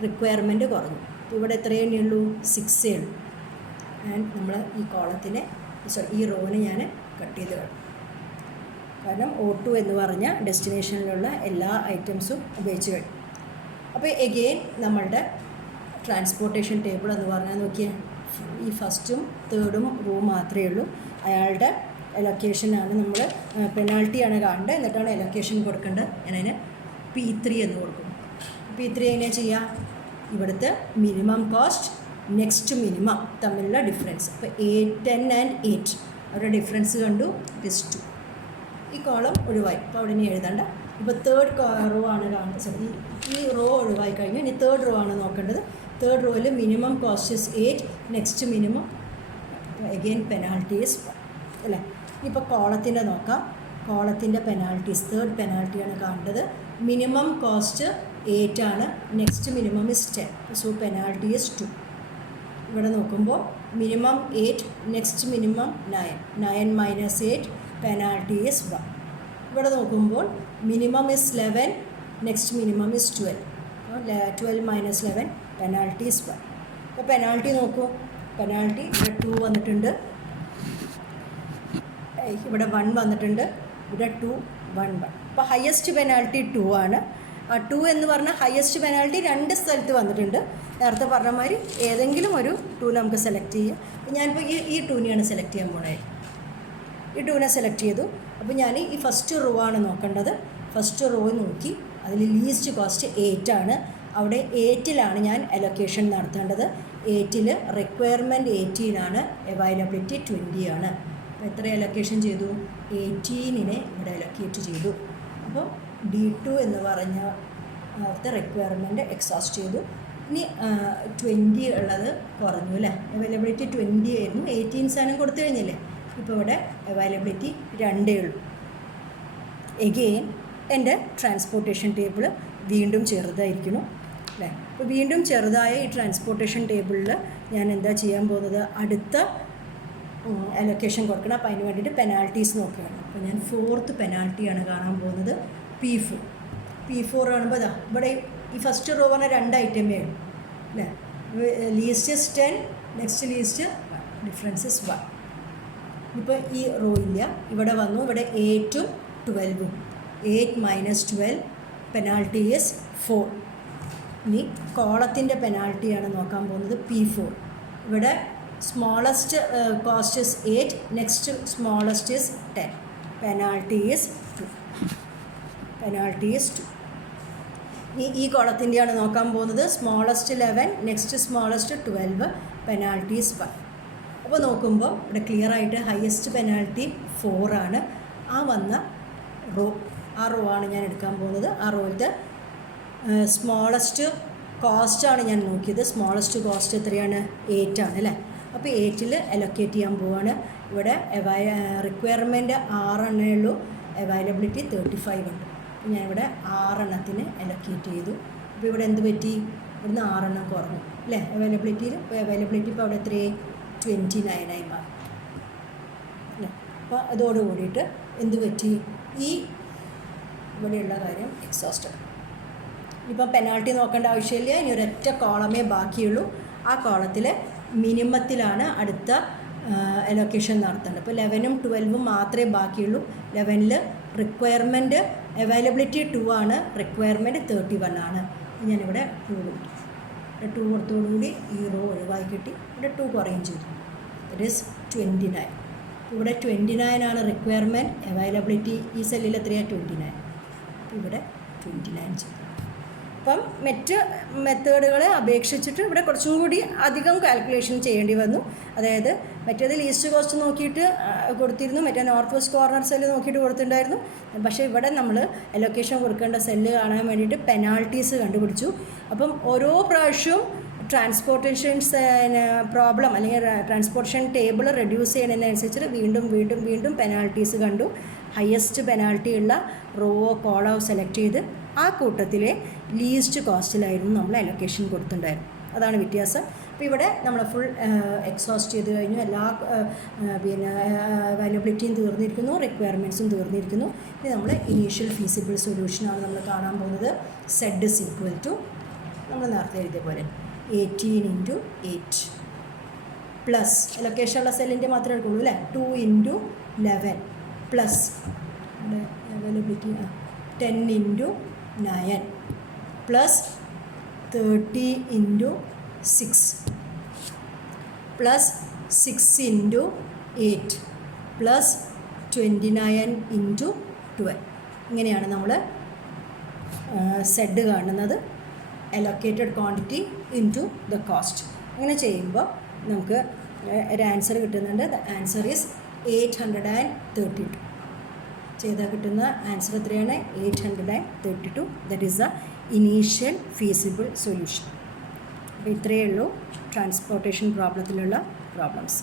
റിക്വയർമെൻറ്റ് കുറഞ്ഞു. അപ്പോൾ ഇവിടെ എത്രയേ ഉള്ളൂ, 6 ഉള്ളൂ. ആൻഡ് നമ്മൾ ഈ കോളത്തിനെ ഈ റോവിനെ ഞാൻ കട്ട് ചെയ്ത് കളഞ്ഞു. കാരണം O2 എന്ന് പറഞ്ഞ ഡെസ്റ്റിനേഷനിലുള്ള എല്ലാ ഐറ്റംസും ഉപയോഗിച്ച് കഴിഞ്ഞു. അപ്പോൾ എഗെയിൻ നമ്മളുടെ ട്രാൻസ്പോർട്ടേഷൻ ടേബിൾ എന്ന് പറഞ്ഞാൽ നോക്കിയാൽ ഈ ഫസ്റ്റും തേർഡും റോ മാത്രമേ ഉള്ളൂ. അയാളുടെ അലൊക്കേഷനാണ് നമ്മൾ പെനാൽറ്റിയാണ് കാണേണ്ടത്, എന്നിട്ടാണ് അലൊക്കേഷൻ കൊടുക്കേണ്ടത്. ഞാനതിന് P3 എന്ന് കൊടുക്കും. P3 എങ്ങനെ ചെയ്യുക, ഇവിടുത്തെ മിനിമം കോസ്റ്റ് നെക്സ്റ്റ് മിനിമം തമ്മിലുള്ള ഡിഫറൻസ്. അപ്പോൾ 10 and 8 അവരുടെ ഡിഫറൻസ് കണ്ടു, ഇറ്റ് 2. ഈ കോളം ഒഴിവായി, അപ്പോൾ അവിടെ ഇനി എഴുതണ്ട. ഇപ്പോൾ തേർഡ് റോ ആണ് കാണുന്നത്. ഈ റോ ഒഴിവായി കഴിഞ്ഞു, ഇനി തേർഡ് റോ ആണ് നോക്കേണ്ടത്. തേർഡ് റോയിൽ minimum cost is 8, next minimum again penalty is 1 അല്ലേ. ഇപ്പോൾ കോളത്തിൻ്റെ നോക്കാം. കോളത്തിൻ്റെ പെനാൽറ്റീസ്, തേർഡ് പെനാൽറ്റിയാണ് കാണേണ്ടത്. മിനിമം കോസ്റ്റ് 8 ആണ്, next minimum is 10, so penalty is 2. ഇവിടെ നോക്കുമ്പോൾ minimum 8, next minimum 9 - 8 penalty is 1. ഇവിടെ നോക്കുമ്പോൾ minimum is 11, next minimum is 12, 12 - 11 penalty is 1. അപ്പോൾ പെനാൽറ്റി നോക്കൂ, പെനാൽറ്റി ഇവിടെ 2 വന്നിട്ടുണ്ട്, ഇവിടെ 1 വന്നിട്ടുണ്ട്, ഇവിടെ 2 1 1. അപ്പോൾ ഹയസ്റ്റ് പെനാൽറ്റി 2 ആണ്. ആ 2 എന്ന് പറഞ്ഞാൽ ഹയസ്റ്റ് പെനാൽറ്റി 2 സ്ഥലത്ത് വന്നിട്ടുണ്ട്. നേരത്തെ പറഞ്ഞ മാതിരി ഏതെങ്കിലും ഒരു 2 നമുക്ക് സെലക്ട് ചെയ്യാം. അപ്പോൾ ഞാനിപ്പോൾ ഈ 2നെയാണ് സെലക്ട് ചെയ്യാൻ പോണത്. ഈ 2നെ സെലക്ട് ചെയ്തു. അപ്പോൾ ഞാൻ ഈ ഫസ്റ്റ് റോ ആണ് നോക്കേണ്ടത്. ഫസ്റ്റ് റോ നോക്കി, അതിൽ ലീസ്റ്റ് കോസ്റ്റ് 8 ആണ്. അവിടെ 8ലാണ് ഞാൻ അലൊക്കേഷൻ നടത്തേണ്ടത്. 8ൽ റിക്വയർമെൻറ്റ് 18 ആണ്, അവൈലബിലിറ്റി 20 ആണ്. അപ്പോൾ എത്ര അലൊക്കേഷൻ ചെയ്തു, 18നെ ഇവിടെ അലൊക്കേറ്റ് ചെയ്തു. അപ്പോൾ D2 എന്ന് പറഞ്ഞ റിക്വയർമെൻറ്റ് എക്സോസ്റ്റ് ചെയ്തു. ഇനി 20 ഉള്ളത് കുറഞ്ഞു അല്ലേ. അവൈലബിലിറ്റി 20 ആയിരുന്നു, 18 സാധനം കൊടുത്തു കഴിഞ്ഞില്ലേ. ഇപ്പോൾ ഇവിടെ അവൈലബിലിറ്റി 2 ഉള്ളൂ. എഗെയിൻ എൻ്റെ ട്രാൻസ്പോർട്ടേഷൻ ടേബിൾ വീണ്ടും ചെറുതായിരിക്കുന്നു. അല്ലേ? അപ്പോൾ വീണ്ടും ചെറുതായ ഈ ട്രാൻസ്പോർട്ടേഷൻ ടേബിളിൽ ഞാൻ എന്താ ചെയ്യാൻ പോകുന്നത്, അടുത്ത അലൊക്കേഷൻ കൊടുക്കണം. അപ്പോൾ അതിന് വേണ്ടിയിട്ട് പെനാൽറ്റീസ് നോക്കുകയാണ്. അപ്പോൾ ഞാൻ 4th പെനാൽറ്റിയാണ് കാണാൻ പോകുന്നത്, P4. P4 കാണുമ്പോൾ ഇതാ ഇവിടെ ഈ ഫസ്റ്റ് റോ പറഞ്ഞാൽ 2 ഐറ്റമേ ഉള്ളൂ അല്ലേ? Least 10, next least difference 1. ഇപ്പോൾ ഈ റോ ഇല്ല, ഇവിടെ വന്നു, ഇവിടെ 8ഉം 12ഉം. 8 - 12 പെനാൽറ്റി ഈസ് 4. ഇനി കോളത്തിൻ്റെ പെനാൽറ്റിയാണ് നോക്കാൻ പോകുന്നത്, P4. ഇവിടെ smallest cost is 8, next smallest is 10. Penalty is 2. Penalty is 2. ഈ കോളത്തിൻ്റെയാണ് നോക്കാൻ പോകുന്നത്. Smallest 11, next smallest 12, penalty is 1. അപ്പോൾ നോക്കുമ്പോൾ ഇവിടെ ക്ലിയർ ആയിട്ട് ഹയസ്റ്റ് പെനാൽറ്റി 4 ആണ്. ആ വന്ന റോ, ആ റോ ആണ് ഞാൻ എടുക്കാൻ പോകുന്നത്. ആ റോയിലത്തെ സ്മോളസ്റ്റ് കോസ്റ്റാണ് ഞാൻ നോക്കിയത്. സ്മോളസ്റ്റ് കോസ്റ്റ് എത്രയാണ്? 8 ആണ് അല്ലേ? അപ്പോൾ 8ൽ അലൊക്കേറ്റ് ചെയ്യാൻ പോവാണ്. ഇവിടെ റിക്വയർമെൻറ്റ് 6 ഉള്ളൂ, അവൈലബിലിറ്റി 35 ഉണ്ട്. ഞാനിവിടെ 6 എണ്ണത്തിന് അലൊക്കേറ്റ് ചെയ്തു. അപ്പോൾ ഇവിടെ എന്ത് പറ്റി? ഇവിടുന്ന് 6 എണ്ണം കുറഞ്ഞു അല്ലേ അവൈലബിലിറ്റിയിൽ. അപ്പോൾ അവൈലബിലിറ്റി ഇപ്പോൾ അവിടെ എത്രയായി? 29 ആയി മാറി അല്ലേ? അപ്പോൾ അതോട് കൂടിയിട്ട് എന്ത് പറ്റി? ഈ ഇവിടെയുള്ള കാര്യം എക്സോസ്റ്റഡ്. ഇപ്പം പെനാൽറ്റി നോക്കേണ്ട ആവശ്യമില്ല. ഇനി ഒരൊറ്റ കോളമേ ബാക്കിയുള്ളൂ. ആ കോളത്തിൽ മിനിമത്തിലാണ് അടുത്ത അലൊക്കേഷൻ നടത്തേണ്ടത്. ഇപ്പോൾ 11ഉം 12ഉം മാത്രമേ ബാക്കിയുള്ളൂ. 11ൽ റിക്വയർമെൻറ്റ് അവൈലബിലിറ്റി 2 ആണ്, റിക്വയർമെൻറ്റ് 31 ആണ്. ഞാനിവിടെ 2 കൊടുത്തു. 2 കൊടുത്തോടുകൂടി ഈ റോ ഒഴിവായി കിട്ടി. ഇവിടെ 2 കുറയും ചെയ്തു. That is 29. ഇവിടെ 29 ആണ് റിക്വയർമെൻറ്റ്, അവൈലബിലിറ്റി ഈ സെല്ലിൽ എത്രയാണ്? 29. ഇവിടെ 29 ചെയ്തു. അപ്പം മറ്റ് മെത്തേഡുകളെ അപേക്ഷിച്ചിട്ട് ഇവിടെ കുറച്ചും കൂടി അധികം കാൽക്കുലേഷൻ ചെയ്യേണ്ടി വന്നു. അതായത് മറ്റേത് ലീസ്റ്റ് കോസ്റ്റ് നോക്കിയിട്ട് കൊടുത്തിരുന്നു, മറ്റേ നോർത്ത് വെസ്റ്റ് കോർണർ സെല്ല് നോക്കിയിട്ട് കൊടുത്തിട്ടുണ്ടായിരുന്നു. പക്ഷേ ഇവിടെ നമ്മൾ അലൊക്കേഷൻ കൊടുക്കേണ്ട സെല്ല് കാണാൻ വേണ്ടിയിട്ട് പെനാൽറ്റീസ് കണ്ടുപിടിച്ചു. അപ്പം ഓരോ പ്രാവശ്യവും ട്രാൻസ്പോർട്ടേഷൻസ് പ്രോബ്ലം അല്ലെങ്കിൽ ട്രാൻസ്പോർട്ടേഷൻ ടേബിൾ റെഡ്യൂസ് ചെയ്യുന്നതിനനുസരിച്ച് വീണ്ടും പെനാൽറ്റീസ് കണ്ടു. ഹയസ്റ്റ് പെനാൽറ്റി ഉള്ള റോവോ കോളോ സെലക്ട് ചെയ്ത് ആ കൂട്ടത്തിലെ ലീസ്റ്റ് കോസ്റ്റിലായിരുന്നു നമ്മൾ അലൊക്കേഷൻ കൊടുത്തിട്ടുണ്ടായിരുന്നു. അതാണ് വ്യത്യാസം. അപ്പോൾ ഇവിടെ നമ്മൾ ഫുൾ എക്സോസ്റ്റ് ചെയ്ത് കഴിഞ്ഞു. എല്ലാ പിന്നെ അവൈലബിലിറ്റിയും തീർന്നിരിക്കുന്നു, റിക്വയർമെൻറ്റ്സും തീർന്നിരിക്കുന്നു. ഇനി നമ്മൾ ഇനീഷ്യൽ ഫീസിബിൾ സൊല്യൂഷനാണ് നമ്മൾ കാണാൻ പോകുന്നത്. സെഡ് ഇസ് ഈക്വൽ ടു നമ്മൾ നേരത്തെ എഴുതിയ പോലെ 18 × 8 പ്ലസ് അലൊക്കേഷനുള്ള സെല്ലിൻ്റെ മാത്രമേ എടുക്കുള്ളൂ അല്ലേ? 2 × 11 plus availability 10 × 9 plus 30 × 6 plus 6 × 8 plus 29 × 12. ഇങ്ങനെയാണ് നമ്മൾ സെഡ് കാണുന്നത്. അലൊക്കേറ്റഡ് ക്വാണ്ടിറ്റി ഇൻറ്റു ദ കോസ്റ്റ്. അങ്ങനെ ചെയ്യുമ്പോൾ നമുക്ക് ഒരു ആൻസർ കിട്ടുന്നുണ്ട്. The answer is 832. ചെയ്താൽ കിട്ടുന്ന ആൻസർ എത്രയാണ്? 832. That is the initial feasible solution. അപ്പോൾ ഇത്രയേ ഉള്ളൂ ട്രാൻസ്പോർട്ടേഷൻ പ്രോബ്ലത്തിലുള്ള പ്രോബ്ലംസ്.